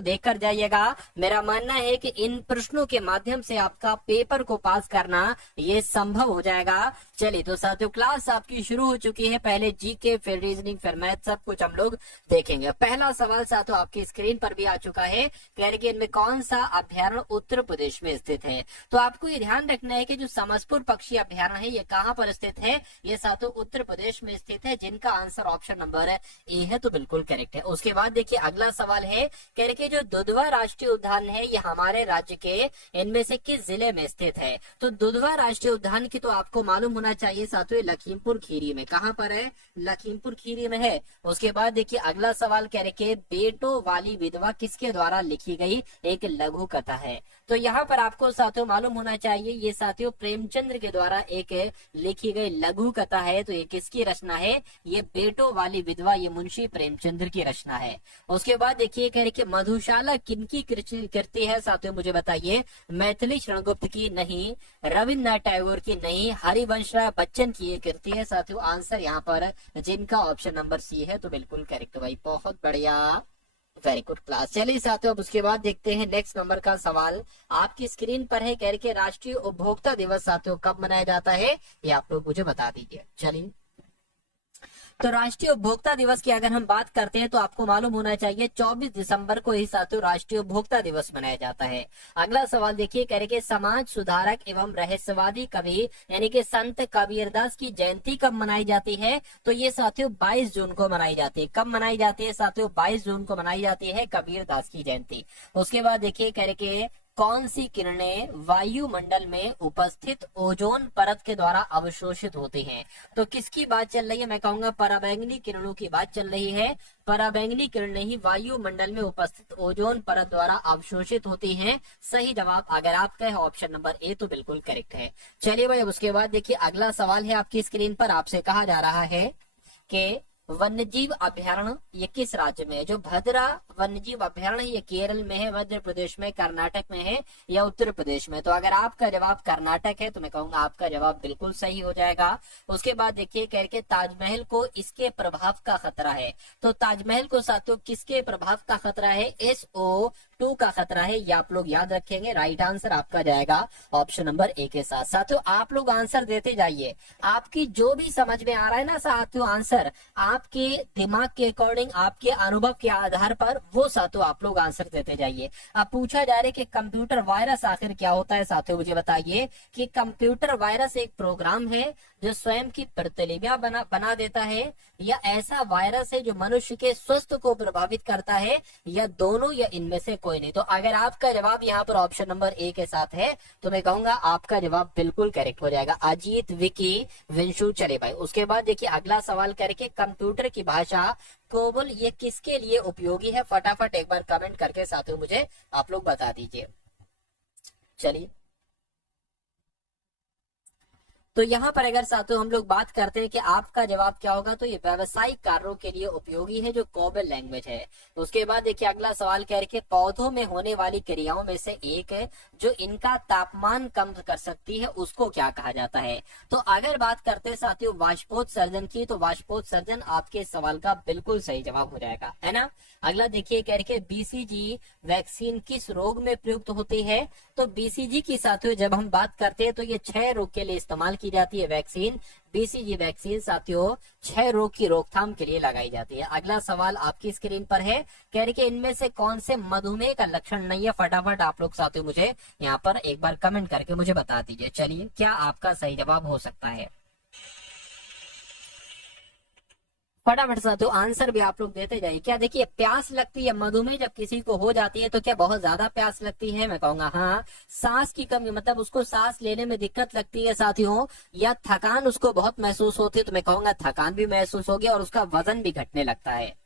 को देख कर जाइएगा। मेरा मानना है कि इन प्रश्नों के माध्यम से आपका पेपर को पास करना ये संभव हो जाएगा। चलिए तो साथियों, क्लास आपकी शुरू हो चुकी है। पहले जीके, फिर रीजनिंग, फिर मैथ, सब कुछ हम लोग देखेंगे। पहला सवाल साथियों आपकी स्क्रीन पर भी आ चुका है। कह रहे कि इनमें कौन सा अभ्यारण्य उत्तर प्रदेश में स्थित है। तो आपको ये ध्यान रखना है कि जो समसपुर पक्षी अभ्यारण्य है ये कहाँ पर स्थित है। ये साथियों उत्तर प्रदेश में स्थित है, जिनका आंसर ऑप्शन नंबर ए है, तो बिल्कुल करेक्ट है। उसके बाद देखिए अगला सवाल है, कह रहे कि जो दुधवा राष्ट्रीय उद्यान है ये हमारे राज्य के इनमें से किस जिले में स्थित है। तो दुधवा राष्ट्रीय उद्यान की तो आपको मालूम होना चाहिए साथियों, लखीमपुर खीरी में। कहाँ पर है? लखीमपुर खीरी में है। उसके बाद देखिए अगला सवाल, कह रहे कि बेटों वाली विधवा किसके द्वारा लिखी गई एक लघु कथा है। तो यहाँ पर आपको साथियों मालूम होना चाहिए ये साथियों प्रेमचंद्र के द्वारा एक लिखी गई लघु कथा है। तो ये किसकी रचना है? ये बेटों वाली विधवा, ये मुंशी प्रेमचंद्र की रचना है। उसके बाद देखिए कह रहे कि मधुशाला किनकी कृति है साथियों, मुझे बताइए। मैथिली शरणगुप्त की नहीं, रविन्द्रनाथ टैगोर की नहीं, हरिवंश राय बच्चन की ये कृति है साथियों। आंसर यहाँ पर जिनका ऑप्शन नंबर सी है, तो बिल्कुल करेक्ट भाई, बहुत बढ़िया, वेरी गुड क्लास। चलिए साथियों, अब उसके बाद देखते हैं नेक्स्ट नंबर का सवाल आपकी स्क्रीन पर है। कह रहे कि राष्ट्रीय उपभोक्ता दिवस साथियों कब मनाया जाता है, ये आप लोग मुझे बता दीजिए। चलिए तो राष्ट्रीय उपभोक्ता दिवस की अगर हम बात करते हैं तो आपको मालूम होना चाहिए 24 दिसंबर को ही साथियों राष्ट्रीय उपभोक्ता दिवस मनाया जाता है। अगला सवाल देखिए, कह रहे कि समाज सुधारक एवं रहस्यवादी कवि यानी कि संत कबीरदास की जयंती कब मनाई जाती है। तो ये साथियों 22 जून को मनाई जाती है। कब मनाई जाती है साथियों? 22 जून को मनाई जाती है कबीरदास की जयंती। उसके बाद देखिए कह रहे कि कौन सी किरणें वायुमंडल में उपस्थित ओजोन परत के द्वारा अवशोषित होती हैं। तो किसकी बात चल रही है? मैं कहूंगा पराबैंगनी किरणों की बात चल रही है। पराबैंगनी किरणें ही वायुमंडल में उपस्थित ओजोन परत द्वारा अवशोषित होती हैं। सही जवाब अगर आपका है ऑप्शन नंबर ए, तो बिल्कुल करेक्ट है। चलिए भाई, अब उसके बाद देखिए अगला सवाल है आपकी स्क्रीन पर। आपसे कहा जा रहा है कि वन्यजीव अभ्यारण्य ये किस राज्य में है। जो भद्रा वन्यजीव अभ्यारण्य ये केरल में है, मध्य प्रदेश में, कर्नाटक में है या उत्तर प्रदेश में। तो अगर आपका जवाब कर्नाटक है तो मैं कहूंगा आपका जवाब बिल्कुल सही हो जाएगा। उसके बाद देखिए कह के ताजमहल को इसके प्रभाव का खतरा है। तो ताजमहल को साथियों किसके प्रभाव का खतरा है? SO2 का खतरा है। ये आप लोग याद रखेंगे। राइट आंसर आपका जाएगा ऑप्शन नंबर ए के साथ। साथियों आप लोग आंसर देते जाइए, आपकी जो भी समझ में आ रहा है ना साथियों आंसर, आपके दिमाग के अकॉर्डिंग, आपके अनुभव के आधार पर वो साथियों आप लोग आंसर देते जाइए। अब पूछा जा रहा है कि कंप्यूटर वायरस आखिर क्या होता है साथियों, मुझे बताइए कि कंप्यूटर वायरस एक प्रोग्राम है जो स्वयं की प्रतिलिपियां बना देता है, या ऐसा वायरस है जो मनुष्य के स्वास्थ्य को प्रभावित करता है, या दोनों, या इनमें से कोई नहीं। तो अगर आपका जवाब यहाँ पर ऑप्शन नंबर ए के साथ है तो मैं कहूंगा आपका जवाब बिल्कुल करेक्ट हो जाएगा। अजीत, विकी, विंशु। चले भाई, उसके बाद देखिए अगला सवाल करके कंप्यूटर की भाषा कोबोल ये किसके लिए उपयोगी है। फटाफट एक बार कमेंट करके साथियों मुझे आप लोग बता दीजिए। चलिए तो यहाँ पर अगर साथियों हम लोग बात करते हैं कि आपका जवाब क्या होगा, तो ये व्यावसायिक कार्यों के लिए उपयोगी है जो कोबल लैंग्वेज है। उसके बाद देखिए अगला सवाल कह रहे पौधों में होने वाली क्रियाओं में से एक है जो इनका तापमान कम कर सकती है, उसको क्या कहा जाता है। तो अगर बात करते हैं साथियों वाष्पोत्सर्जन की, तो वाष्पोत्सर्जन आपके सवाल का बिल्कुल सही जवाब हो जाएगा, है ना। अगला देखिए कह रहे BCG वैक्सीन किस रोग में प्रयुक्त होती है। तो BCG की साथियों जब हम बात करते हैं तो ये 6 रोग के लिए इस्तेमाल की जाती है वैक्सीन। BCG वैक्सीन साथियों 6 रोग की रोकथाम के लिए लगाई जाती है। अगला सवाल आपकी स्क्रीन पर है, कह रहे कि इनमें से कौन से मधुमेह का लक्षण नहीं है। फटाफट आप लोग साथियों मुझे यहाँ पर एक बार कमेंट करके मुझे बता दीजिए। चलिए क्या आपका सही जवाब हो सकता है, फटाफट साथियों आंसर भी आप लोग देते जाइए। क्या देखिए प्यास लगती है, मधुमेह जब किसी को हो जाती है तो क्या बहुत ज्यादा प्यास लगती है। मैं कहूंगा हाँ। सांस की कमी मतलब उसको सांस लेने में दिक्कत लगती है साथियों, या थकान उसको बहुत महसूस होती है, तो मैं कहूंगा थकान भी महसूस होगी और उसका वजन भी घटने लगता है।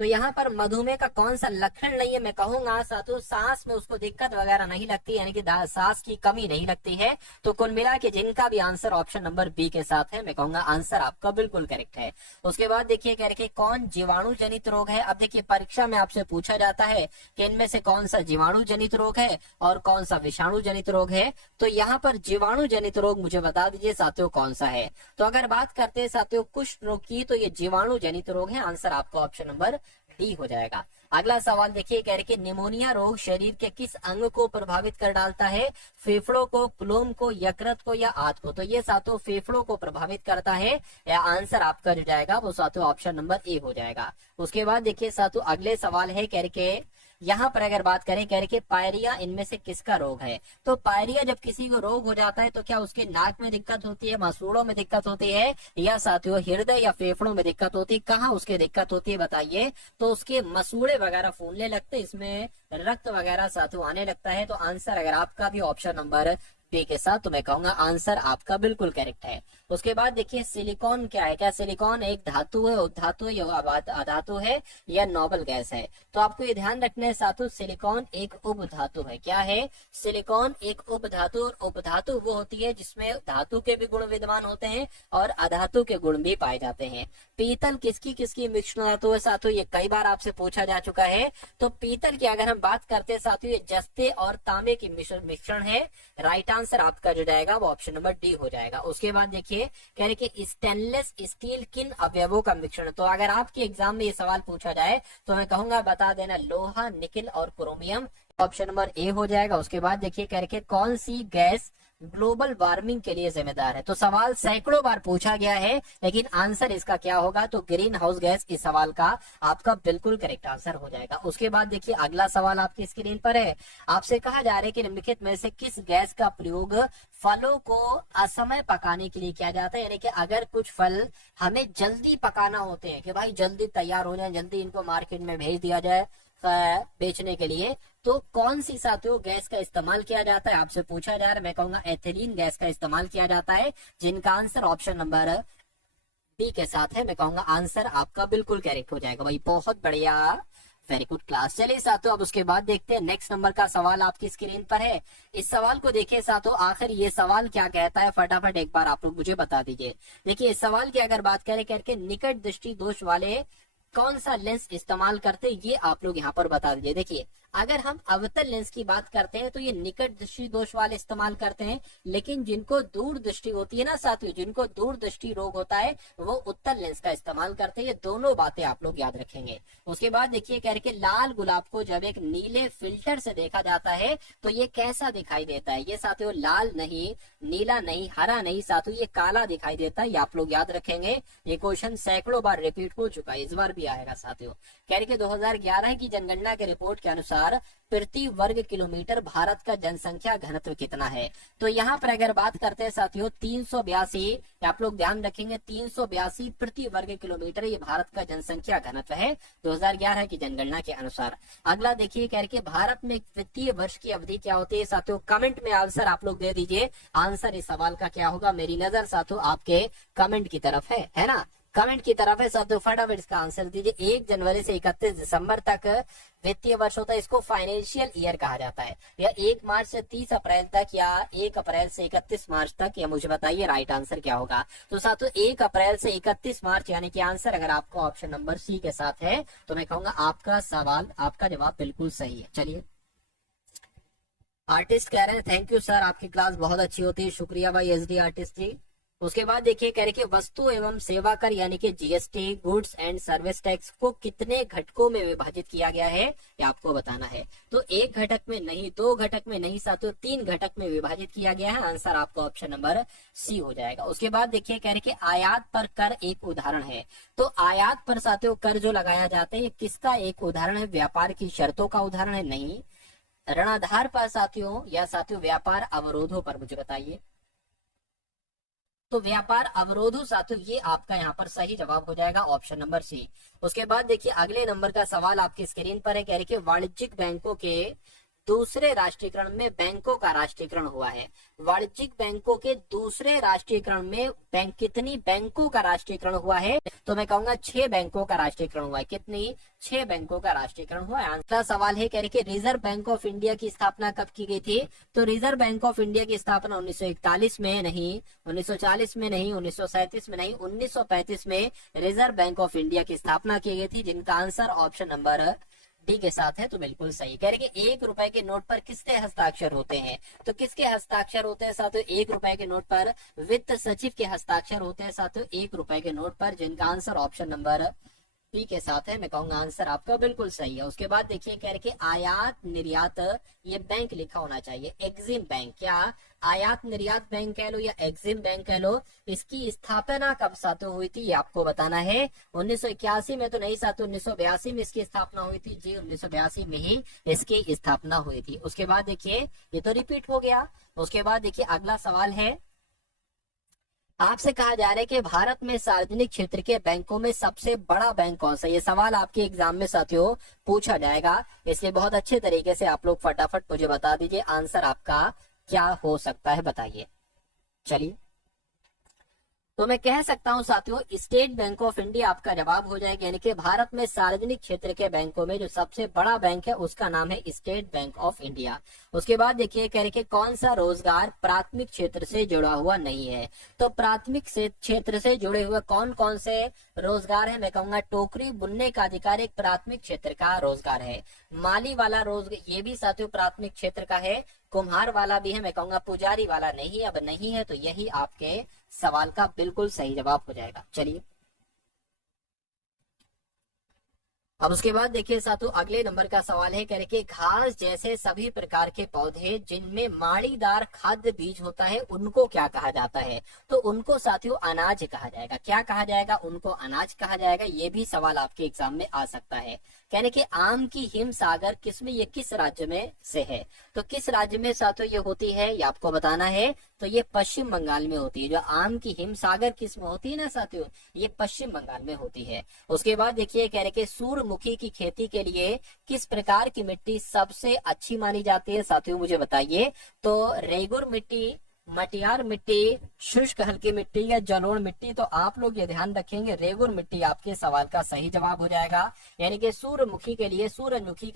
तो यहाँ पर मधुमेह का कौन सा लक्षण नहीं है। मैं कहूंगा साथियों सांस में उसको दिक्कत वगैरह नहीं लगती, यानी कि सांस की कमी नहीं लगती है। तो कुल मिला के जिनका भी आंसर ऑप्शन नंबर बी के साथ है, मैं कहूंगा आंसर आपका बिल्कुल करेक्ट है। उसके बाद देखिए कह रहे कौन जीवाणु जनित रोग है। अब देखिए परीक्षा में आपसे पूछा जाता है कि इनमें से कौन सा जीवाणु जनित रोग है और कौन सा विषाणु जनित रोग है। तो यहाँ पर जीवाणु जनित रोग मुझे बता दीजिए साथियों कौन सा है। तो अगर बात करते हैं साथियों कुष्ठ रोग की, तो ये जीवाणु जनित रोग है। आंसर आपका ऑप्शन नंबर डी हो जाएगा। अगला सवाल देखिए, कह रहे कि निमोनिया रोग शरीर के किस अंग को प्रभावित कर डालता है? फेफड़ों को, क्लोम को, यकृत को या आंत को? तो ये सातों फेफड़ों को प्रभावित करता है, या आंसर आपका जो जाएगा वो सातों ऑप्शन नंबर ए हो जाएगा। उसके बाद देखिए सातों अगले सवाल है, कह रहे कि यहाँ पर अगर बात करें, कह रहे कि पायरिया इनमें से किसका रोग है? तो पायरिया जब किसी को रोग हो जाता है तो क्या उसके नाक में दिक्कत होती है, मसूड़ों में दिक्कत होती है, या साथियों हृदय या फेफड़ों में दिक्कत होती है? कहाँ उसके दिक्कत होती है बताइए? तो उसके मसूड़े वगैरह फूलने लगते, इसमें रक्त वगैरह साथियों आने लगता है। तो आंसर अगर आपका भी ऑप्शन नंबर बी के साथ, तो मैं कहूंगा आंसर आपका बिल्कुल करेक्ट है। उसके बाद देखिए सिलिकॉन क्या है? क्या सिलिकॉन एक धातु है, उपधातु है, या अधातु है, या नोबल गैस है? तो आपको ये ध्यान रखना है साथियों, सिलिकॉन एक उपधातु है। क्या है? सिलिकॉन एक उपधातु। और उपधातु वो होती है जिसमें धातु के भी गुण विद्यमान होते हैं और अधातु के गुण भी पाए जाते हैं। पीतल किसकी किसकी मिश्रण धातु है साथियों? ये कई बार आपसे पूछा जा चुका है। तो पीतल की अगर हम बात करते हैं साथियों, ये जस्ते और तांबे की मिश्रण है। राइट आंसर आपका जो जाएगा वो ऑप्शन नंबर डी हो जाएगा। उसके बाद देखिए कह रहे कि स्टेनलेस स्टील किन अवयवों का मिश्रण? तो अगर आपके एग्जाम में ये सवाल पूछा जाए तो मैं कहूंगा बता देना लोहा, निकिल और क्रोमियम, ऑप्शन नंबर ए हो जाएगा। उसके बाद देखिए कह रहे कि कौन सी गैस ग्लोबल वार्मिंग के लिए जिम्मेदार है? तो सवाल सैकड़ों बार पूछा गया है, लेकिन आंसर इसका क्या होगा? तो ग्रीन हाउस गैस इस सवाल का आपका बिल्कुल करेक्ट आंसर हो जाएगा। उसके बाद देखिए अगला सवाल आपकी स्क्रीन पर है। आपसे कहा जा रहा है कि निम्नलिखित में से किस गैस का प्रयोग फलों को असमय पकाने के लिए किया जाता है? यानी कि अगर कुछ फल हमें जल्दी पकाना होते हैं, कि भाई जल्दी तैयार हो जाए, जल्दी इनको मार्केट में भेज दिया जाए बेचने के लिए, तो कौन सी साथियों गैस का इस्तेमाल किया जाता है? आपसे पूछा जा रहा है। मैं कहूंगा एथिलीन गैस का इस्तेमाल किया जाता है, जिनका आंसर ऑप्शन नंबर बी के साथ है। मैं कहूंगा आंसर आपका बिल्कुल करेक्ट हो जाएगा। भाई बहुत बढ़िया, वेरी गुड क्लास। चलिए साथियों अब उसके बाद देखते हैं नेक्स्ट नंबर का सवाल आपकी स्क्रीन पर है। इस सवाल को देखिए साथियों, आखिर ये सवाल क्या कहता है, फटाफट एक बार आप लोग मुझे बता दीजिए। देखिए इस सवाल की अगर बात करें करके निकट दृष्टि दोष वाले कौन सा लेंस इस्तेमाल करते हैं, ये आप लोग यहाँ पर बता दीजिए। देखिए अगर हम अवतल लेंस की बात करते हैं तो ये निकट दृष्टि दोष वाले इस्तेमाल करते हैं, लेकिन जिनको दूर दृष्टि होती है ना साथियों, जिनको दूर दृष्टि रोग होता है वो उत्तल लेंस का इस्तेमाल करते हैं। ये दोनों बातें आप लोग याद रखेंगे। उसके बाद देखिए कह रहे लाल गुलाब को जब एक नीले फिल्टर से देखा जाता है तो ये कैसा दिखाई देता है? ये साथियों लाल नहीं, नीला नहीं, हरा नहीं साथियों, ये काला दिखाई देता है। ये आप लोग याद रखेंगे। ये क्वेश्चन सैकड़ों बार रिपीट हो चुका है, इस बार भी आएगा साथियों। कह रहे 2011 की जनगणना के रिपोर्ट के अनुसार प्रति वर्ग किलोमीटर भारत का जनसंख्या घनत्व कितना है? तो यहाँ पर अगर बात करते हैं साथियों 382, आप लोग ध्यान रखेंगे 382 प्रति वर्ग किलोमीटर ये भारत का जनसंख्या घनत्व है 2011 की जनगणना के अनुसार। अगला देखिए कह रहे भारत में वित्तीय वर्ष की अवधि क्या होती है साथियों? कमेंट में आंसर आप लोग दे दीजिए। आंसर इस सवाल का क्या होगा? मेरी नजर साथियों आपके कमेंट की तरफ है ना? कमेंट की तरफ है साथियों, फटाफट इसका आंसर दीजिए। 1 जनवरी से 31 दिसंबर तक वित्तीय वर्ष होता है, इसको फाइनेंशियल ईयर कहा जाता है। या 1 मार्च से 30 अप्रैल तक, या 1 अप्रैल से 31 मार्च तक, या मुझे बताइए राइट आंसर क्या होगा? तो साथियों 1 अप्रैल से 31 मार्च यानी कि आंसर अगर आपका ऑप्शन नंबर सी के साथ है तो मैं कहूंगा आपका सवाल, आपका जवाब बिल्कुल सही है। चलिए आर्टिस्ट कह रहे हैं थैंक यू सर, आपकी क्लास बहुत अच्छी होती है, शुक्रिया भाई एसडी आर्टिस्ट जी। उसके बाद देखिए कह रहे कि वस्तु एवं सेवा कर यानी कि GST, goods and service tax को कितने घटकों में विभाजित किया गया है, ये आपको बताना है। तो 1 घटक में नहीं, 2 घटक में नहीं साथियों, 3 घटक में विभाजित किया गया है। आंसर आपका ऑप्शन नंबर सी हो जाएगा। उसके बाद देखिए कह रहे कि आयात पर कर एक उदाहरण है। तो आयात पर साथियों कर जो लगाया जाता है किसका एक उदाहरण है? व्यापार की शर्तों का उदाहरण है? नहीं। ऋणाधार पर साथियों, या साथियों व्यापार अवरोधों पर, मुझे बताइए। तो व्यापार अवरोधों साथियों ये आपका यहाँ पर सही जवाब हो जाएगा, ऑप्शन नंबर सी। उसके बाद देखिए अगले नंबर का सवाल आपकी स्क्रीन पर है। कह रहे कि वाणिज्यिक बैंकों के दूसरे राष्ट्रीयकरण में बैंकों का राष्ट्रीयकरण हुआ है। वाणिज्यिक बैंकों के दूसरे राष्ट्रीयकरण में कितनी बैंकों का राष्ट्रीयकरण हुआ है? तो मैं कहूंगा 6 बैंकों का राष्ट्रीयकरण हुआ है। कितनी? 6 बैंकों का राष्ट्रीयकरण हुआ है। अगला सवाल है कह रहे कि रिजर्व बैंक ऑफ इंडिया की स्थापना कब की गई थी? तो रिजर्व बैंक ऑफ इंडिया की स्थापना 1941 में नहीं, 1940 में नहीं, 1937 में नहीं, 1935 में रिजर्व बैंक ऑफ इंडिया की स्थापना की गई थी, जिनका आंसर ऑप्शन नंबर डी के साथ है। तो बिल्कुल सही। कह रहे कि 1 रुपए के नोट पर किसके हस्ताक्षर होते हैं? तो किसके हस्ताक्षर होते हैं साथियों? 1 रुपए के नोट पर वित्त सचिव के हस्ताक्षर होते हैं साथियों 1 रुपए के नोट पर, जिनका आंसर ऑप्शन नंबर पी के साथ है, मैं कहूंगा आंसर आपका बिल्कुल सही है। उसके बाद देखिए कह रहे कि आयात निर्यात, ये बैंक लिखा होना चाहिए एग्जिम बैंक, क्या आयात निर्यात बैंक कह लो या एग्जिम बैंक कह लो, इसकी स्थापना कब साथियों हुई थी ये आपको बताना है। 1981 में तो नहीं साथियों, 1982 में इसकी स्थापना हुई थी जी, 1982 में ही इसकी स्थापना हुई थी। उसके बाद देखिए ये तो रिपीट हो गया। उसके बाद देखिए अगला सवाल है, आपसे कहा जा रहा है कि भारत में सार्वजनिक क्षेत्र के बैंकों में सबसे बड़ा बैंक कौन सा, ये सवाल आपके एग्जाम में साथियों पूछा जाएगा, इसलिए बहुत अच्छे तरीके से आप लोग फटाफट मुझे बता दीजिए आंसर आपका क्या हो सकता है, बताइए। चलिए तो मैं कह सकता हूं साथियों स्टेट बैंक ऑफ इंडिया आपका जवाब हो जाएगा, यानी कि भारत में सार्वजनिक क्षेत्र के बैंकों में जो सबसे बड़ा बैंक है उसका नाम है स्टेट बैंक ऑफ इंडिया। उसके बाद देखिए कह रहे कि कौन सा रोजगार प्राथमिक क्षेत्र से जुड़ा हुआ नहीं है, तो प्राथमिक क्षेत्र से जुड़े हुए कौन कौन से रोजगार है, मैं कहूंगा टोकरी बुनने का अधिकार एक प्राथमिक क्षेत्र का रोजगार है, माली वाला रोजगार ये भी साथियों प्राथमिक क्षेत्र का है, कुम्हार वाला भी है, मैं कहूंगा पुजारी वाला नहीं, अब नहीं है, तो यही आपके सवाल का बिल्कुल सही जवाब हो जाएगा। चलिए अब उसके बाद देखिए साथियों अगले नंबर का सवाल है, कह रहे कि घास जैसे सभी प्रकार के पौधे जिनमें माड़ीदार खाद्य बीज होता है उनको क्या कहा जाता है, तो उनको साथियों अनाज कहा जाएगा। क्या कहा जाएगा, उनको अनाज कहा जाएगा, ये भी सवाल आपके एग्जाम में आ सकता है। कहने कि आम की हिम सागर किस्म ये किस राज्य में से है, तो किस राज्य में साथियों ये होती है ये आपको बताना है, तो ये पश्चिम बंगाल में होती है। जो आम की हिम सागर किस्म होती है ना साथियों, ये पश्चिम बंगाल में होती है। उसके बाद देखिए कह रहे कि सूर्यमुखी की खेती के लिए किस प्रकार की मिट्टी सबसे अच्छी मानी जाती है, साथियों मुझे बताइए। तो रेगुर मिट्टी, मटियार मिट्टी, शुष्क हल्की मिट्टी या जलोढ़ मिट्टी, तो आप लोग ये ध्यान रखेंगे रेगुर मिट्टी आपके सवाल का सही जवाब हो जाएगा। यानी कि सूर्यमुखी के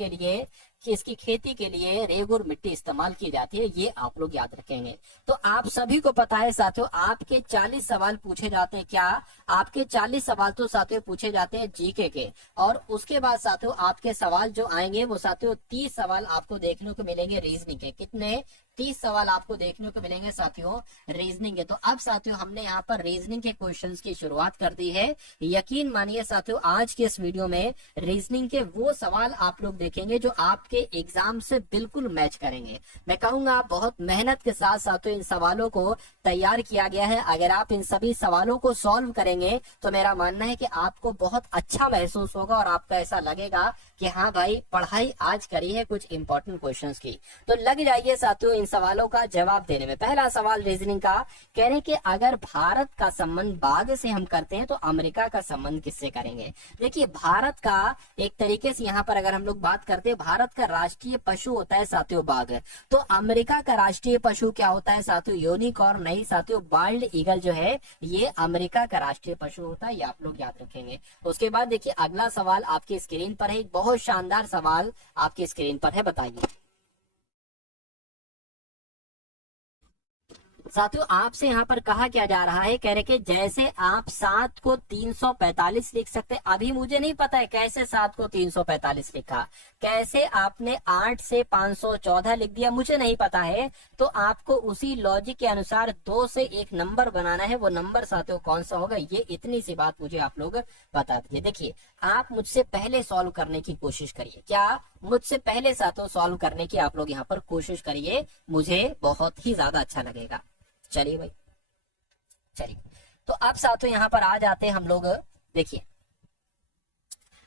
लिए कि इसकी खेती के लिए रेगुर मिट्टी इस्तेमाल की जाती है, ये आप लोग याद रखेंगे। तो आप सभी को पता है साथियों आपके 40 सवाल पूछे जाते हैं, क्या आपके 40 सवाल तो साथियों पूछे जाते हैं जीके के, और उसके बाद साथियों आपके सवाल जो आएंगे वो साथियों 30 सवाल आपको देखने को मिलेंगे रीजनिंग के। कितने, 30 सवाल आपको देखने को मिलेंगे साथियों रीजनिंग के। तो अब साथियों हमने यहाँ पर रीजनिंग के क्वेश्चंस की शुरुआत कर दी है। यकीन मानिए साथियों आज के इस वीडियो में रीजनिंग के वो सवाल आप लोग देखेंगे जो आपके एग्जाम से बिल्कुल मैच करेंगे। मैं कहूंगा बहुत मेहनत के साथ साथियों इन सवालों को तैयार किया गया है। अगर आप इन सभी सवालों को सॉल्व करेंगे तो मेरा मानना है कि आपको बहुत अच्छा महसूस होगा और आपको ऐसा लगेगा कि हाँ भाई पढ़ाई आज करी है कुछ इंपॉर्टेंट क्वेश्चंस की। तो लग जाइए साथियों इन सवालों का जवाब देने में। पहला सवाल रीजनिंग का कह रहे कि अगर भारत का संबंध बाघ से हम करते हैं तो अमेरिका का संबंध किससे करेंगे। देखिए भारत का एक तरीके से यहाँ पर अगर हम लोग बात करते हैं, भारत का राष्ट्रीय पशु होता है साथियों बाघ, तो अमेरिका का राष्ट्रीय पशु क्या होता है साथियों, यूनिकॉर्न नहीं साथियों, बाल्ड ईगल जो है ये अमेरिका का राष्ट्रीय पशु होता है, ये आप लोग याद रखेंगे। उसके बाद देखिए अगला सवाल आपकी स्क्रीन पर है, बहुत शानदार सवाल आपकी स्क्रीन पर है, बताइए साथियों आपसे यहाँ पर कहा क्या जा रहा है, कह रहे कि जैसे आप 7 को 345 लिख सकते हैं। अभी मुझे नहीं पता है कैसे 7 को 345 लिखा, कैसे आपने 8 से 514 लिख दिया, मुझे नहीं पता है। तो आपको उसी लॉजिक के अनुसार 2 से एक नंबर बनाना है, वो नंबर साथियों कौन सा होगा, ये इतनी सी बात मुझे आप लोग बता दीजिए। देखिए आप मुझसे पहले सॉल्व करने की कोशिश करिए, क्या मुझसे पहले साथियों सॉल्व करने की आप लोग यहाँ पर कोशिश करिए, मुझे बहुत ही ज्यादा अच्छा लगेगा। चलिए भाई चलिए, तो अब साथियों यहाँ पर आ जाते हैं हम लोग। देखिए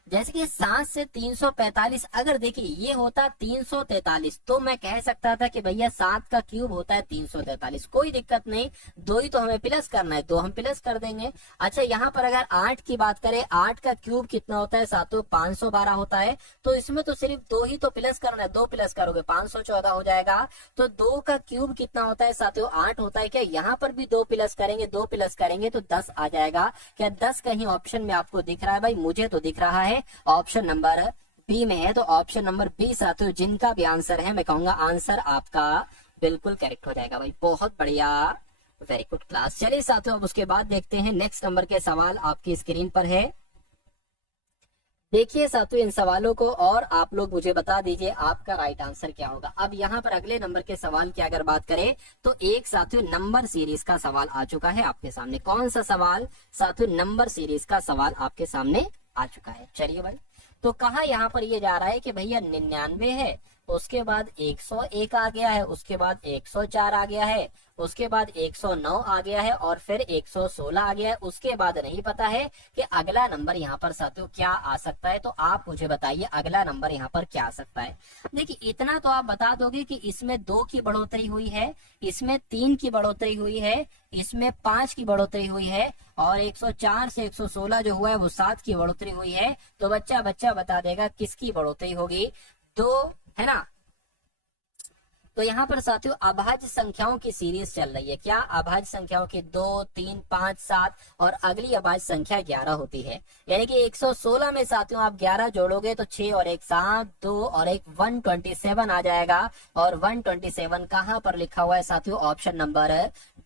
जैसे कि 7 से 345 अगर देखिए ये होता 343 तो मैं कह सकता था कि भैया 7 का क्यूब होता है 343, कोई दिक्कत नहीं, 2 ही तो हमें प्लस करना है, 2 हम प्लस कर देंगे। अच्छा यहाँ पर अगर 8 की बात करें, 8 का क्यूब कितना होता है साथियों 512 होता है, तो इसमें तो सिर्फ 2 ही तो प्लस करना है, 2 प्लस करोगे 514 हो जाएगा। तो 2 का क्यूब कितना होता है साथियों 8 होता है, क्या यहाँ पर भी 2 प्लस करेंगे, 2 प्लस करेंगे तो 10 आ जाएगा। क्या 10 कहीं ऑप्शन में आपको दिख रहा है, भाई मुझे तो दिख रहा है ऑप्शन नंबर बी में है, तो ऑप्शन नंबर बी साथियों जिनका भी आंसर है मैं कहूंगा आंसर आपका बिल्कुल करेक्ट हो जाएगा। भाई बहुत बढ़िया, वेरी गुड क्लास। चलिए साथियों अब उसके बाद देखते हैं नेक्स्ट नंबर के सवाल आपकी स्क्रीन पर है। देखिए साथियों इन सवालों को और आप लोग मुझे बता दीजिए आपका राइट आंसर क्या होगा। अब यहाँ पर अगले नंबर के सवाल की अगर बात करें तो एक साथियों नंबर सीरीज का सवाल आ चुका है आपके सामने। कौन सा सवाल साथियों, नंबर सीरीज का सवाल आपके सामने आ चुका है। चलिए भाई, तो कहा यहाँ पर ये जा रहा है कि भैया 99 है, उसके बाद 101 आ गया है, उसके बाद 104 आ गया है, उसके बाद 109 आ गया है और फिर 116 आ गया है। उसके बाद नहीं पता है कि अगला नंबर यहाँ पर साथियों क्या आ सकता है। तो आप मुझे बताइए अगला नंबर यहाँ पर क्या आ सकता है। देखिए इतना तो आप बता दोगे कि इसमें 2 की बढ़ोतरी हुई है, इसमें 3 की बढ़ोतरी हुई है, इसमें 5 की बढ़ोतरी हुई है और 104 से 116 जो हुआ है वो 7 की बढ़ोतरी हुई है। तो बच्चा बता देगा किसकी बढ़ोतरी होगी, 2 है ना। तो यहाँ पर साथियों अभाज्य संख्याओं की सीरीज चल रही है। क्या? अभाज्य संख्याओं की 2, 3, 5, 7 और अगली अभाज्य संख्या 11 होती है। यानी कि 116 में साथियों आप 11 जोड़ोगे तो 6 और 1 7, 2 और 1 127 आ जाएगा। और 127 कहाँ पर लिखा हुआ है साथियों? ऑप्शन नंबर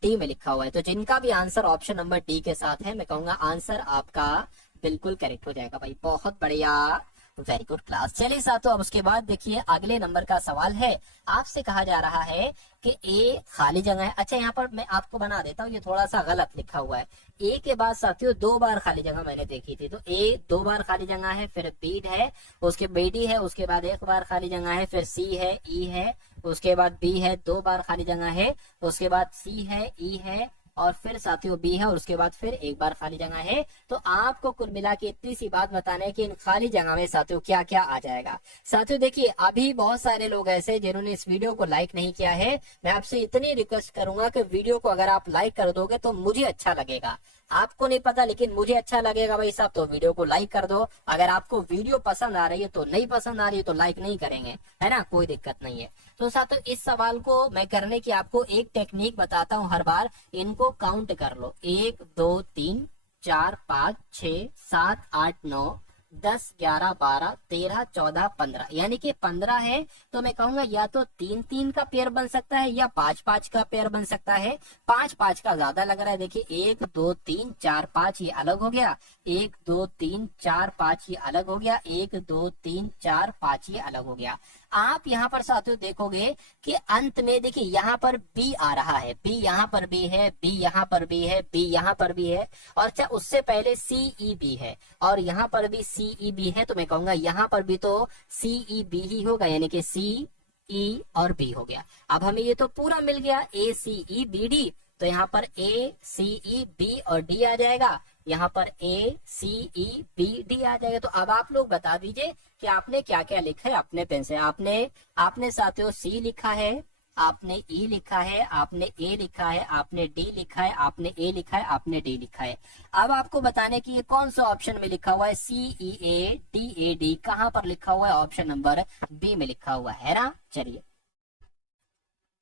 डी में लिखा हुआ है। तो जिनका भी आंसर ऑप्शन नंबर डी के साथ है, मैं कहूंगा आंसर आपका बिल्कुल करेक्ट हो जाएगा भाई। बहुत बढ़िया, वेरी गुड क्लास। चलिए साथियों अब उसके बाद देखिए अगले नंबर का सवाल है। आपसे कहा जा रहा है कि ए खाली जगह है। अच्छा यहाँ पर मैं आपको बना देता हूँ, ये थोड़ा सा गलत लिखा हुआ है। ए के बाद साथियों 2 बार खाली जगह मैंने देखी थी, तो ए 2 बार खाली जगह है, फिर बी है, उसके बी है, उसके बाद 1 बार खाली जगह है, फिर सी है, ई है, उसके बाद बी है, 2 बार खाली जगह है, उसके बाद सी है, ई है और फिर साथियों बी है और उसके बाद फिर 1 बार खाली जगह है। तो आपको कुल मिला के इतनी सी बात बताना है कि इन खाली जगह में साथियों क्या क्या आ जाएगा। साथियों देखिए अभी बहुत सारे लोग ऐसे जिन्होंने इस वीडियो को लाइक नहीं किया है, मैं आपसे इतनी रिक्वेस्ट करूंगा कि वीडियो को अगर आप लाइक कर दोगे तो मुझे अच्छा लगेगा। आपको नहीं पता लेकिन मुझे अच्छा लगेगा भाई साहब, तो वीडियो को लाइक कर दो। अगर आपको वीडियो पसंद आ रही है तो नहीं पसंद आ रही है तो लाइक नहीं करेंगे, है ना, कोई दिक्कत नहीं है। तो साथियों इस सवाल को मैं करने की आपको एक टेक्निक बताता हूँ हर बार। इनको काउंट कर लो, 1 2 3 4 5 6 7 8 9 10 11 12 13 14 15, यानी कि 15 है। तो मैं कहूंगा या तो 3-3 का पेयर बन सकता है या 5-5 का पेयर बन सकता है। 5-5 का ज्यादा लग रहा है। देखिए 1 2 3 4 5 ये अलग हो गया, 1 2 3 4 5 ये अलग हो गया, 1 2 3 4 5 ये अलग हो गया। आप यहाँ पर साथियों देखोगे कि अंत में देखिए यहाँ पर बी आ रहा है, बी यहाँ पर भी है, बी यहाँ पर भी है, बी यहाँ पर भी है और अच्छा उससे पहले सी ई बी है और यहाँ पर भी सी ई बी है। तो मैं कहूंगा यहाँ पर भी तो सी ई बी ही होगा, यानी कि सी ई और बी हो गया। अब हमें ये तो पूरा मिल गया ए सी ई बी डी, तो यहाँ पर ए सी ई बी और डी आ जाएगा, यहाँ पर ए सी ई बी डी आ जाएगा। तो अब आप लोग बता दीजिए कि आपने क्या क्या लिखा है अपने पेन से। आपने साथियों सी लिखा है, आपने ई लिखा है, आपने ए लिखा है, आपने डी लिखा है, आपने ए लिखा है, आपने डी लिखा है। अब आपको बताने की ये कौन सा ऑप्शन में लिखा हुआ है, सी ई ए डी ए डी कहाँ पर लिखा हुआ है? ऑप्शन नंबर बी में लिखा हुआ है ना। चलिए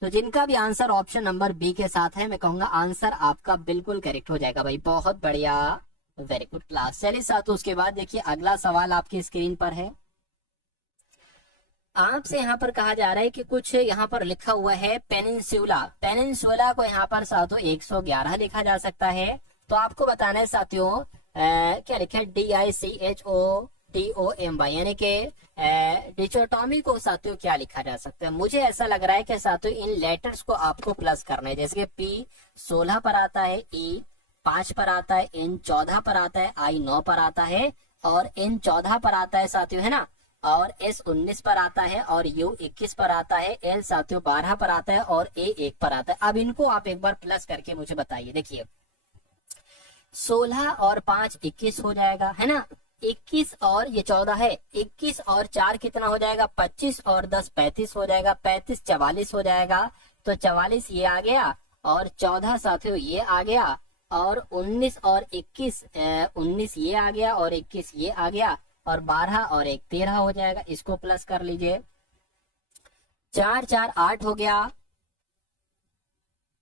तो जिनका भी आंसर ऑप्शन नंबर बी के साथ है, मैं कहूंगा आंसर आपका बिल्कुल करेक्ट हो जाएगा भाई। बहुत बढ़िया, वेरी गुड क्लास। चलिए साथियों उसके बाद देखिए अगला सवाल आपकी स्क्रीन पर है। आपसे यहाँ पर कहा जा रहा है कि कुछ यहाँ पर लिखा हुआ है पेनिनसुला। पेनिनसुला को यहाँ पर साथियों 111 लिखा जा सकता है। तो आपको बताना है साथियों क्या लिखा है, DICHOTOMY, यानी कि डिचोटॉमी को साथियों क्या लिखा जा सकता है। मुझे ऐसा लग रहा है कि साथियों इन लेटर्स को आपको प्लस करना है। जैसे कि P 16 पर आता है, E 5 पर आता है, N 14 पर आता है, I 9 पर आता है और N 14 पर आता है साथियों, है ना, और S 19 पर आता है और U 21 पर आता है, L साथियों 12 पर आता है और A 1 पर आता है। अब इनको आप एक बार प्लस करके मुझे बताइए। देखिए 16 और 5 21 हो जाएगा, है ना, 21 और ये 14 है, 21 और 4 कितना हो जाएगा, 25 और 10 35 हो जाएगा, 35 44 हो जाएगा। तो 44 ये आ गया और 14 साथियों ये आ गया और 19 और 21 19 ये आ गया और 21 ये आ गया और 12 और 1 13 हो जाएगा। इसको प्लस कर लीजिए, 4 4 8 हो गया,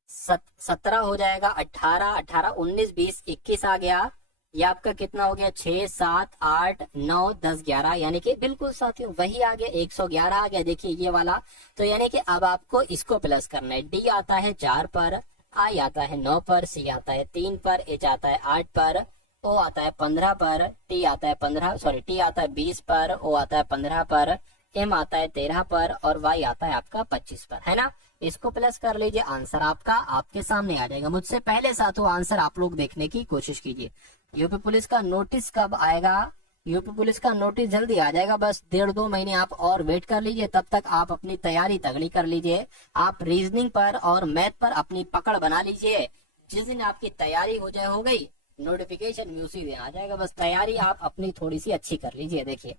17 हो जाएगा, 18 18 19 20 21 आ गया। ये आपका कितना हो गया, 6 7 8 9 10 11, यानी कि बिल्कुल साथियों वही आ गया, 111 आ गया। देखिए ये वाला। तो यानी कि अब आपको इसको प्लस करना है। डी आता है 4 पर, आई आता है 9 पर, सी आता है 3 पर, एच आता है 8 पर, ओ आता है 15 पर, टी आता है 20 पर, ओ आता है 15 पर, एम आता है 13 पर और वाई आता है आपका 25 पर, है ना। इसको प्लस कर लीजिए, आंसर आपका आपके सामने आ जाएगा। मुझसे पहले साथियों आंसर आप लोग देखने की कोशिश कीजिए। यूपी पुलिस का नोटिस कब आएगा, यूपी पुलिस का नोटिस जल्दी आ जाएगा, बस 1.5-2 महीने आप और वेट कर लीजिए। तब तक आप अपनी तैयारी तगड़ी कर लीजिए। आप रीजनिंग पर और मैथ पर अपनी पकड़ बना लीजिए। जिस दिन आपकी तैयारी हो गई, नोटिफिकेशन भी उसी दिन आ जाएगा। बस तैयारी आप अपनी थोड़ी सी अच्छी कर लीजिए। देखिए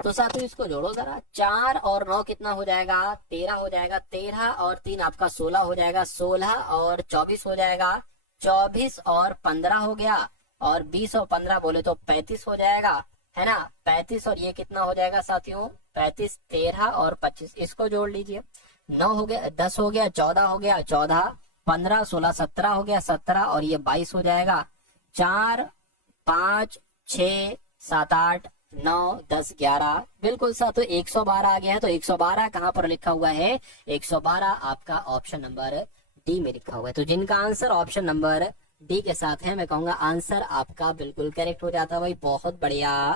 तो साथियों इसको जोड़ो जरा, 4 और 9 कितना हो जाएगा, 13 हो जाएगा। 13 और 3 आपका 16 हो जाएगा। 16 और 24 हो जाएगा। 24 और 15 हो गया। और 20 और 15 बोले तो 35 हो जाएगा, है ना। 35 और ये कितना हो जाएगा साथियों, 35, 13 और 25, इसको जोड़ लीजिए। 9 हो गया, 10 हो गया, 14 हो गया, 14, 15, 16, 17 हो गया, 17 और ये 22 हो जाएगा। 4, 5, 6, 7, 8, 9, 10, 11, बिल्कुल साथियों 112 आ गया है। तो 112 कहाँ पर लिखा हुआ है, 112 आपका ऑप्शन नंबर डी में लिखा हुआ है। तो जिनका आंसर ऑप्शन नंबर डी के साथ है, मैं कहूंगा आंसर आपका बिल्कुल करेक्ट हो जाता है भाई। बहुत बढ़िया,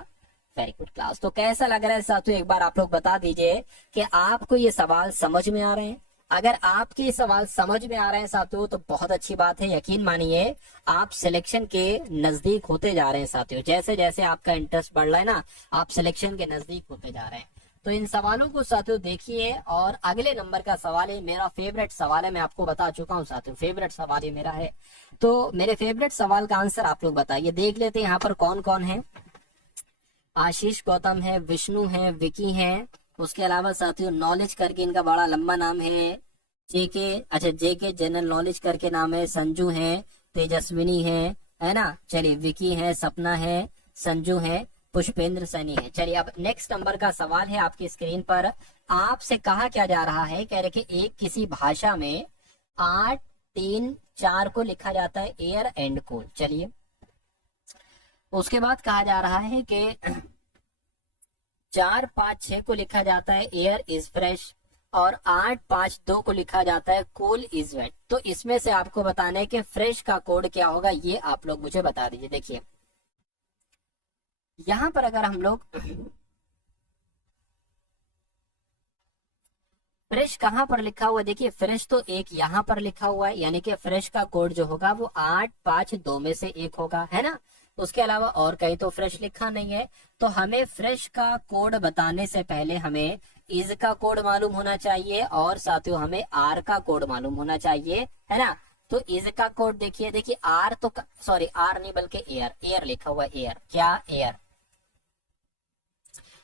वेरी गुड क्लास। तो कैसा लग रहा है साथियों, एक बार आप लोग बता दीजिए कि आपको ये सवाल समझ में आ रहे हैं। अगर आपके ये सवाल समझ में आ रहे हैं साथियों तो बहुत अच्छी बात है। यकीन मानिए आप सिलेक्शन के नजदीक होते जा रहे हैं साथियों। जैसे जैसे आपका इंटरेस्ट बढ़ रहा है ना, आप सिलेक्शन के नजदीक होते जा रहे हैं। तो इन सवालों को साथियों देखिए। और अगले नंबर का सवाल है, मेरा फेवरेट सवाल है, मैं आपको बता चुका हूँ साथियों, फेवरेट सवाल ये मेरा है। तो मेरे फेवरेट सवाल का आंसर आप लोग बताइए। देख लेते हैं यहाँ पर कौन कौन है। आशीष गौतम है, विष्णु है, विकी है, उसके अलावा साथियों नॉलेज करके इनका बड़ा लंबा नाम है, जेके, अच्छा जेके जनरल नॉलेज करके नाम है, संजू है, तेजस्विनी है ना। चलिए विकी है, सपना है, संजू है, पुष्पेंद्र सैनी है। चलिए अब नेक्स्ट नंबर का सवाल है आपकी स्क्रीन पर। आपसे कहा क्या जा रहा है, कह रहे कि एक किसी भाषा में 8, 3, 4 को लिखा जाता है एयर एंड कूल। चलिए उसके बाद कहा जा रहा है कि 4, 5, 6 को लिखा जाता है एयर इज फ्रेश, और 8, 5, 2 को लिखा जाता है कूल इज वेट। तो इसमें से आपको बताना है कि फ्रेश का कोड क्या होगा, ये आप लोग मुझे बता दीजिए। देखिए यहां पर अगर हम लोग फ्रेश कहां पर लिखा हुआ है, देखिए फ्रेश तो एक यहाँ पर लिखा हुआ है, यानी कि फ्रेश का कोड जो होगा वो 8, 5, 2 में से एक होगा, है ना। उसके अलावा और कहीं तो फ्रेश लिखा नहीं है। तो हमें फ्रेश का कोड बताने से पहले हमें इज का कोड मालूम होना चाहिए, और साथियों हमें आर का कोड मालूम होना चाहिए, है ना। तो इज का कोड देखिए, देखिए आर तो सॉरी आर नहीं बल्कि एयर, एयर लिखा हुआ है, एयर क्या, एयर।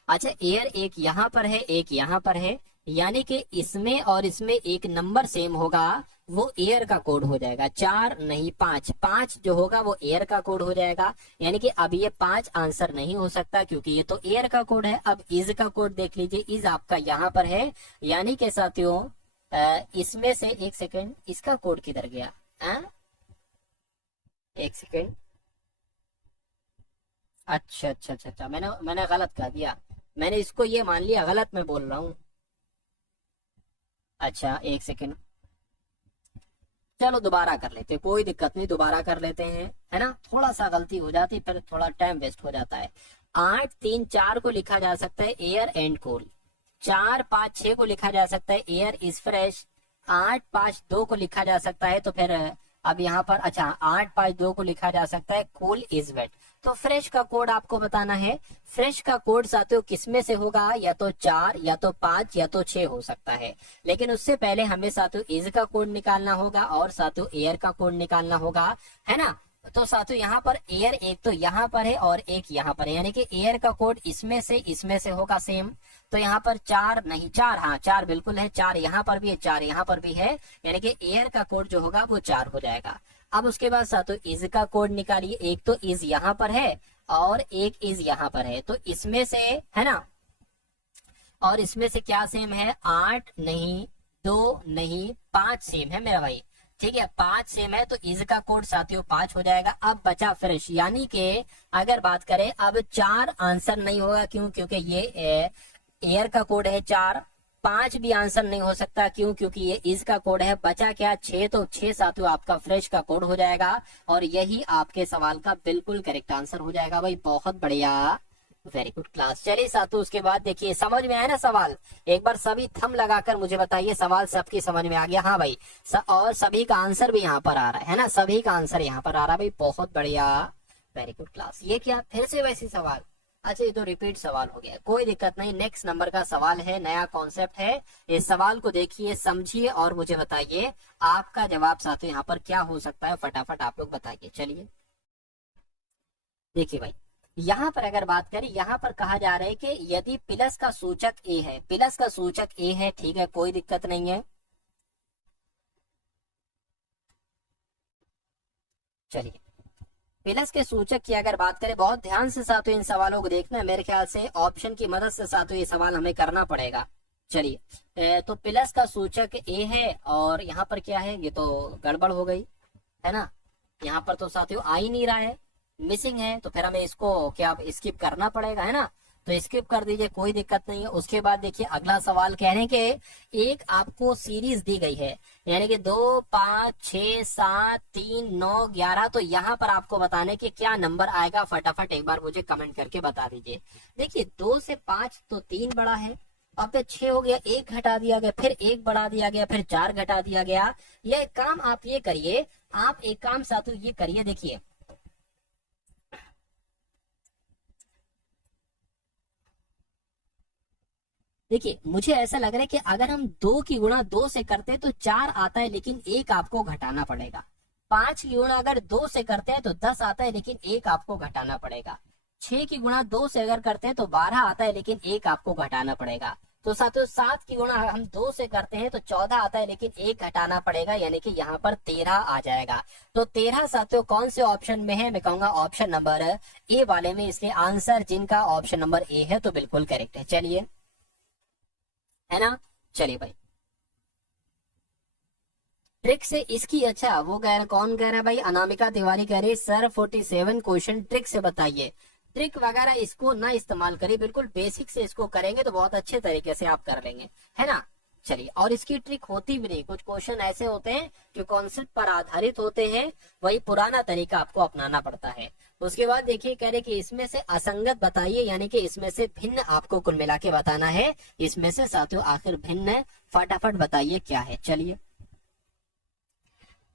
अच्छा एयर एक यहाँ पर है, एक यहाँ पर है, यानी कि इसमें और इसमें एक नंबर सेम होगा, वो एयर का कोड हो जाएगा। 4 नहीं 5, 5 जो होगा वो एयर का कोड हो जाएगा। यानी कि अब ये 5 आंसर नहीं हो सकता क्योंकि ये तो एयर का कोड है। अब इज का कोड देख लीजिए, इज आपका यहाँ पर है, यानी कि साथियों इसमें से एक सेकेंड, इसका कोड किधर गया, एक सेकेंड, अच्छा अच्छा अच्छा अच्छा, मैंने गलत कर दिया, मैंने इसको ये मान लिया, गलत मैं बोल रहा हूँ। अच्छा एक सेकेंड, चलो दोबारा कर लेते हैं, कोई दिक्कत नहीं, दोबारा कर लेते हैं, है ना। थोड़ा सा गलती हो जाती फिर थोड़ा टाइम वेस्ट हो जाता है। 8, 3, 4 को लिखा जा सकता है एयर एंड कूल। 4, 5, 6 को लिखा जा सकता है एयर इज फ्रेश। 8, 5, 2 को लिखा जा सकता है, तो फिर अब यहाँ पर अच्छा 8, 5, 2 को लिखा जा सकता है कूल इज वेट। तो फ्रेश का कोड आपको बताना है। फ्रेश का कोड साथियों किस में से होगा, या तो 4, या तो 5, या तो 6 हो सकता है। लेकिन उससे पहले हमें साथियों इज का कोड निकालना होगा और साथियों एयर का कोड निकालना होगा, है ना। तो साथियों यहाँ पर एयर एक तो यहाँ पर है और एक यहाँ पर है, यानी कि एयर का कोड इसमें से होगा सेम। तो यहाँ पर 4 नहीं 4, हाँ 4 बिल्कुल है, 4 यहाँ पर भी है, 4 यहाँ पर भी है, यानी कि एयर का कोड जो होगा वो 4 हो जाएगा। अब उसके बाद साथियों इज का कोड निकालिए, एक तो इज यहाँ पर है और एक इज यहाँ पर है, तो इसमें से है ना, और इसमें से क्या सेम है, 8 नहीं 2 नहीं 5 सेम है मेरा भाई, ठीक है 5 सेम है। तो इज का कोड साथियों 5 हो जाएगा। अब बचा फ्रेश, यानी कि अगर बात करें अब 4 आंसर नहीं होगा, क्यों, क्योंकि ये एयर का कोड है 4, 5 भी आंसर नहीं हो सकता, क्यों, क्योंकि ये इज का कोड है। बचा क्या 6, तो 6 साथियों आपका फ्रेश का कोड हो जाएगा, और यही आपके सवाल का बिल्कुल करेक्ट आंसर हो जाएगा भाई। बहुत बढ़िया, वेरी गुड क्लास। चलिए साथियों उसके बाद देखिए, समझ में आया ना सवाल, एक बार सभी थम लगाकर मुझे बताइए सवाल सबकी समझ में आ गया, हाँ भाई और सभी का आंसर भी यहाँ पर आ रहा है ना, सभी का आंसर यहाँ पर आ रहा है भाई, बहुत बढ़िया, वेरी गुड क्लास। ये क्या फिर से वैसी सवाल? अच्छा ये तो रिपीट सवाल हो गया, कोई दिक्कत नहीं। नेक्स्ट नंबर का सवाल है, नया कॉन्सेप्ट है। इस सवाल को देखिए, समझिए और मुझे बताइए आपका जवाब साथियों यहाँ पर क्या हो सकता है, फटाफट आप लोग बताइए। चलिए देखिए भाई, यहाँ पर अगर बात करें, यहाँ पर कहा जा रहा है कि यदि प्लस का सूचक ए है, प्लस का सूचक ए है, ठीक है, कोई दिक्कत नहीं है। चलिए प्लस के सूचक की अगर बात करें, बहुत ध्यान से साथियों इन सवालों को देखना है, मेरे ख्याल से ऑप्शन की मदद से साथियों ये सवाल हमें करना पड़ेगा। चलिए तो प्लस का सूचक ए है और यहाँ पर क्या है, ये तो गड़बड़ हो गई है ना, यहाँ पर तो साथियों आ ही नहीं रहा है, मिसिंग है, तो फिर हमें इसको क्या स्किप करना पड़ेगा, है ना। तो स्किप कर दीजिए, कोई दिक्कत नहीं है। उसके बाद देखिए अगला सवाल कह रहे हैं कि एक आपको सीरीज दी गई है, यानी कि 2, 5, 6, 7, 3, 9, 11, तो यहाँ पर आपको बताने कि क्या नंबर आएगा, फटाफट एक बार मुझे कमेंट करके बता दीजिए। देखिए 2 से 5 तो 3 बड़ा है, अब पे 6 हो गया, 1 घटा दिया गया, फिर 1 बढ़ा दिया गया, फिर 4 घटा दिया गया। ये काम आप ये करिए, आप एक काम साथियों ये करिए, देखिए देखिए मुझे ऐसा लग रहा है कि अगर हम 2 की गुणा 2 से करते हैं तो 4 आता है, लेकिन 1 आपको घटाना पड़ेगा। 5 की गुणा अगर 2 से करते हैं तो 10 आता है, लेकिन 1 आपको घटाना पड़ेगा। 6 की गुणा 2 से अगर करते हैं तो 12 आता है, लेकिन 1 आपको घटाना पड़ेगा। तो साथियों 7 की गुणा हम 2 से करते हैं तो 14 आता है, लेकिन 1 घटाना पड़ेगा, यानी कि यहाँ पर 13 आ जाएगा। तो 13 साथियों कौन से ऑप्शन में है, मैं कहूंगा ऑप्शन नंबर ए वाले में, इसलिए आंसर जिनका ऑप्शन नंबर ए है तो बिल्कुल करेक्ट है। चलिए, है ना। चलिए भाई, ट्रिक से इसकी, अच्छा वो कह रहा, कौन कह रहा है भाई, अनामिका तिवारी कह रही है सर 47 क्वेश्चन ट्रिक से बताइए। ट्रिक वगैरह इसको ना इस्तेमाल करिए, बिल्कुल बेसिक से इसको करेंगे तो बहुत अच्छे तरीके से आप कर लेंगे, है ना। चलिए, और इसकी ट्रिक होती भी नहीं, कुछ क्वेश्चन ऐसे होते हैं जो कॉन्सेप्ट पर आधारित होते हैं, वही पुराना तरीका आपको अपनाना पड़ता है। उसके बाद देखिए कह रहे कि इसमें से असंगत बताइए, यानी कि इसमें से भिन्न आपको कुल मिला के बताना है। इसमें से साथियों आखिर भिन्न फटाफट बताइए क्या है। चलिए,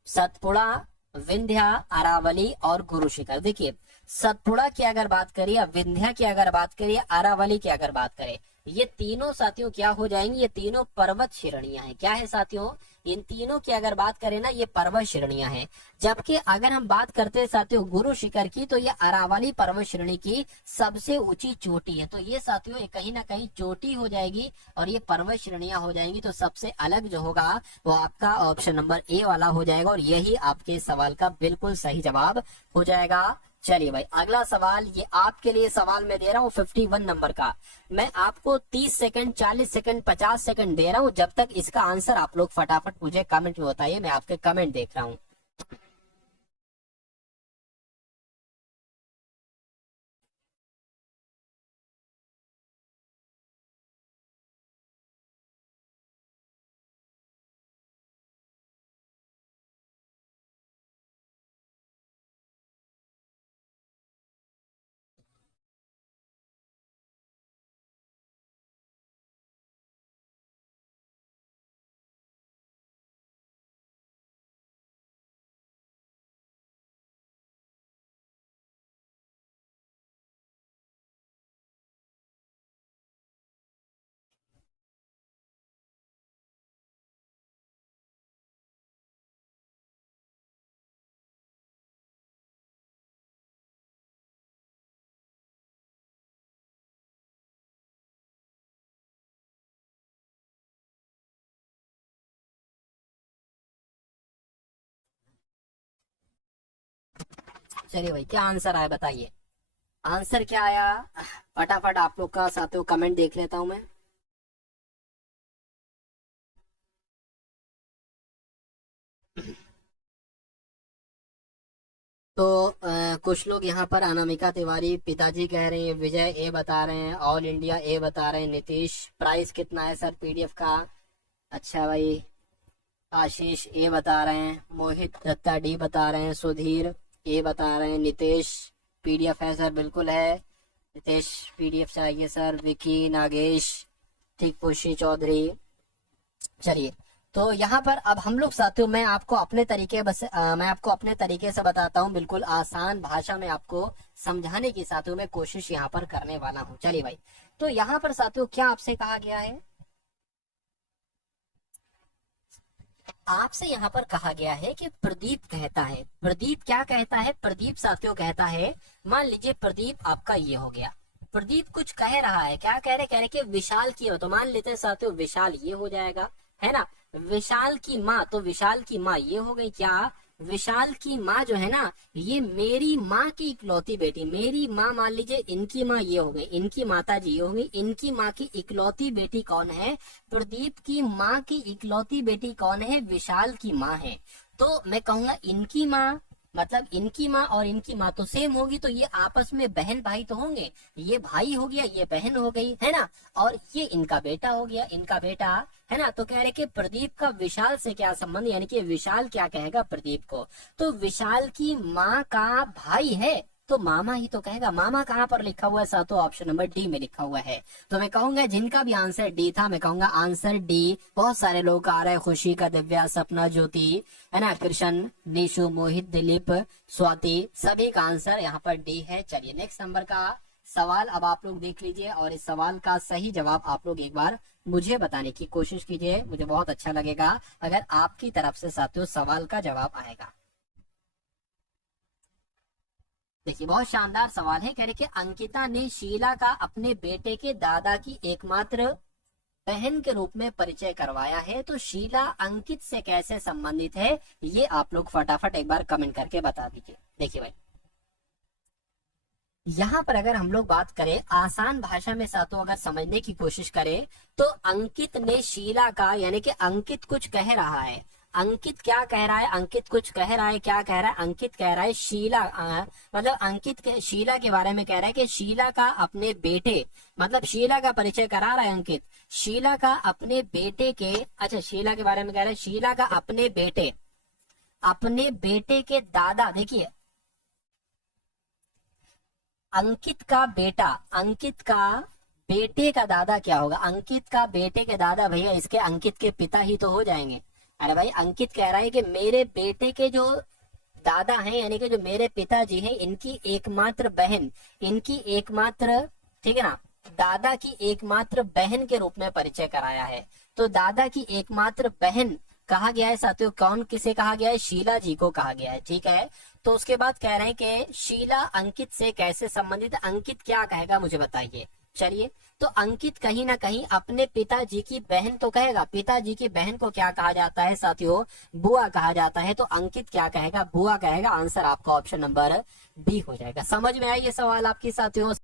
सतपुड़ा, विंध्या, अरावली और गुरु शिखर। देखिए सतपुड़ा की अगर बात करिए, विंध्या की अगर बात करिए, अरावली की अगर बात करें, ये तीनों साथियों क्या हो जाएंगी, ये तीनों पर्वत श्रेणियां हैं। क्या है साथियों, इन तीनों की अगर बात करें ना, ये पर्वत श्रेणियां हैं। जबकि अगर हम बात करते हैं साथियों गुरु शिखर की, तो ये अरावली पर्वत श्रेणी की सबसे ऊंची चोटी है। तो ये साथियों ये कहीं ना कहीं चोटी हो जाएगी और ये पर्वत श्रेणियां हो जाएंगी। तो सबसे अलग जो होगा वो आपका ऑप्शन नंबर ए वाला हो जाएगा, और यही आपके सवाल का बिल्कुल सही जवाब हो जाएगा। चलिए भाई, अगला सवाल, ये आपके लिए सवाल मैं दे रहा हूँ 51 नंबर का। मैं आपको 30 सेकंड, 40 सेकंड, 50 सेकंड दे रहा हूँ, जब तक इसका आंसर आप लोग फटाफट मुझे कमेंट में बताइए। मैं आपके कमेंट देख रहा हूँ। चलिए भाई, क्या आंसर आया बताइए, आंसर क्या आया, फटाफट आप लोग का साथियों कमेंट देख लेता हूँ मैं। तो कुछ लोग यहाँ पर अनामिका तिवारी पिताजी कह रहे हैं, विजय ए बता रहे हैं, ऑल इंडिया ए बता रहे हैं, नीतीश प्राइस कितना है सर पीडीएफ का। अच्छा भाई, आशीष ए बता रहे हैं, मोहित दत्ता डी बता रहे हैं, सुधीर ए बता रहे हैं, नितेश पीडीएफ है सर, बिल्कुल है नितेश, पीडीएफ चाहिए सर, विकी, नागेश, ठीक, खुशी चौधरी। चलिए तो यहाँ पर अब हम लोग साथियों मैं आपको अपने तरीके से बताता हूँ, बिल्कुल आसान भाषा में आपको समझाने की साथियों मैं कोशिश यहाँ पर करने वाला हूँ। चलिए भाई, तो यहाँ पर साथियों क्या आपसे कहा गया है, आपसे यहाँ पर कहा गया है कि प्रदीप कहता है, प्रदीप क्या कहता है, प्रदीप साथियों कहता है, मान लीजिए प्रदीप आपका ये हो गया, प्रदीप कुछ कह रहा है, क्या कह रहे कि विशाल की हो, तो मान लेते हैं साथियों विशाल ये हो जाएगा, है ना। विशाल की माँ, तो विशाल की माँ ये हो गई, क्या विशाल की माँ जो है ना, ये मेरी माँ की इकलौती बेटी, मेरी माँ मान लीजिए इनकी माँ ये हो गई, इनकी माता जी ये हो गई, इनकी माँ की इकलौती बेटी कौन है, प्रदीप की माँ की इकलौती बेटी कौन है, विशाल की माँ है। तो मैं कहूंगा इनकी माँ, मतलब इनकी माँ और इनकी माँ तो सेम होगी, तो ये आपस में बहन भाई तो होंगे, ये भाई हो गया, ये बहन हो गई, है ना, और ये इनका बेटा हो गया, इनका बेटा, है ना। तो कह रहे कि प्रदीप का विशाल से क्या संबंध, यानी कि विशाल क्या कहेगा प्रदीप को, तो विशाल की माँ का भाई है तो मामा ही तो कहेगा। मामा कहाँ पर लिखा हुआ है साथों, ऑप्शन नंबर डी में लिखा हुआ है। तो मैं कहूंगा जिनका भी आंसर डी था, मैं कहूंगा आंसर डी। बहुत सारे लोग आ रहे हैं, खुशी का, दिव्या, सपना, ज्योति, है ना, कृष्ण, निशु, मोहित, दिलीप, स्वाति, सभी का आंसर यहाँ पर डी है। चलिए नेक्स्ट नंबर का सवाल अब आप लोग देख लीजिए, और इस सवाल का सही जवाब आप लोग एक बार मुझे बताने की कोशिश कीजिए, मुझे बहुत अच्छा लगेगा अगर आपकी तरफ से साथियों सवाल का जवाब आएगा। देखिए बहुत शानदार सवाल है, कह रहे कि अंकिता ने शीला का अपने बेटे के दादा की एकमात्र बहन के रूप में परिचय करवाया है, तो शीला अंकित से कैसे संबंधित है, ये आप लोग फटाफट एक बार कमेंट करके बता दीजिए। देखिए भाई यहाँ पर अगर हम लोग बात करें आसान भाषा में साथों अगर समझने की कोशिश करें, तो अंकित ने शीला का, यानी कि अंकित कुछ कह रहा है, अंकित क्या कह रहा है, अंकित कुछ कह रहा है, क्या कह रहा है, अंकित कह रहा है शीला, मतलब अंकित शीला के बारे में कह रहा है कि शीला का अपने बेटे, मतलब शीला का परिचय करा रहा है अंकित, शीला का अपने बेटे के, अच्छा शीला के बारे में कह रहा है, शीला का अपने बेटे के दादा, देखिए अंकित का बेटा, अंकित का बेटे का दादा क्या होगा, अंकित का बेटे के दादा भैया इसके अंकित के पिता ही तो हो जाएंगे। अरे भाई अंकित कह रहा है कि मेरे बेटे के जो दादा हैं, यानी कि जो मेरे पिताजी हैं, इनकी एकमात्र बहन, इनकी एकमात्र, ठीक है ना, दादा की एकमात्र बहन के रूप में परिचय कराया है। तो दादा की एकमात्र बहन कहा गया है साथियों, कौन किसे कहा गया है, शीला जी को कहा गया है, ठीक है। तो उसके बाद कह रहे हैं कि शीला अंकित से कैसे संबंधित, अंकित क्या कहेगा मुझे बताइए। चलिए तो अंकित कहीं ना कहीं अपने पिताजी की बहन तो कहेगा, पिताजी की बहन को क्या कहा जाता है साथियों, बुआ कहा जाता है, तो अंकित क्या कहेगा, बुआ कहेगा। आंसर आपका ऑप्शन नंबर बी हो जाएगा। समझ में आई ये सवाल आपकी साथियों।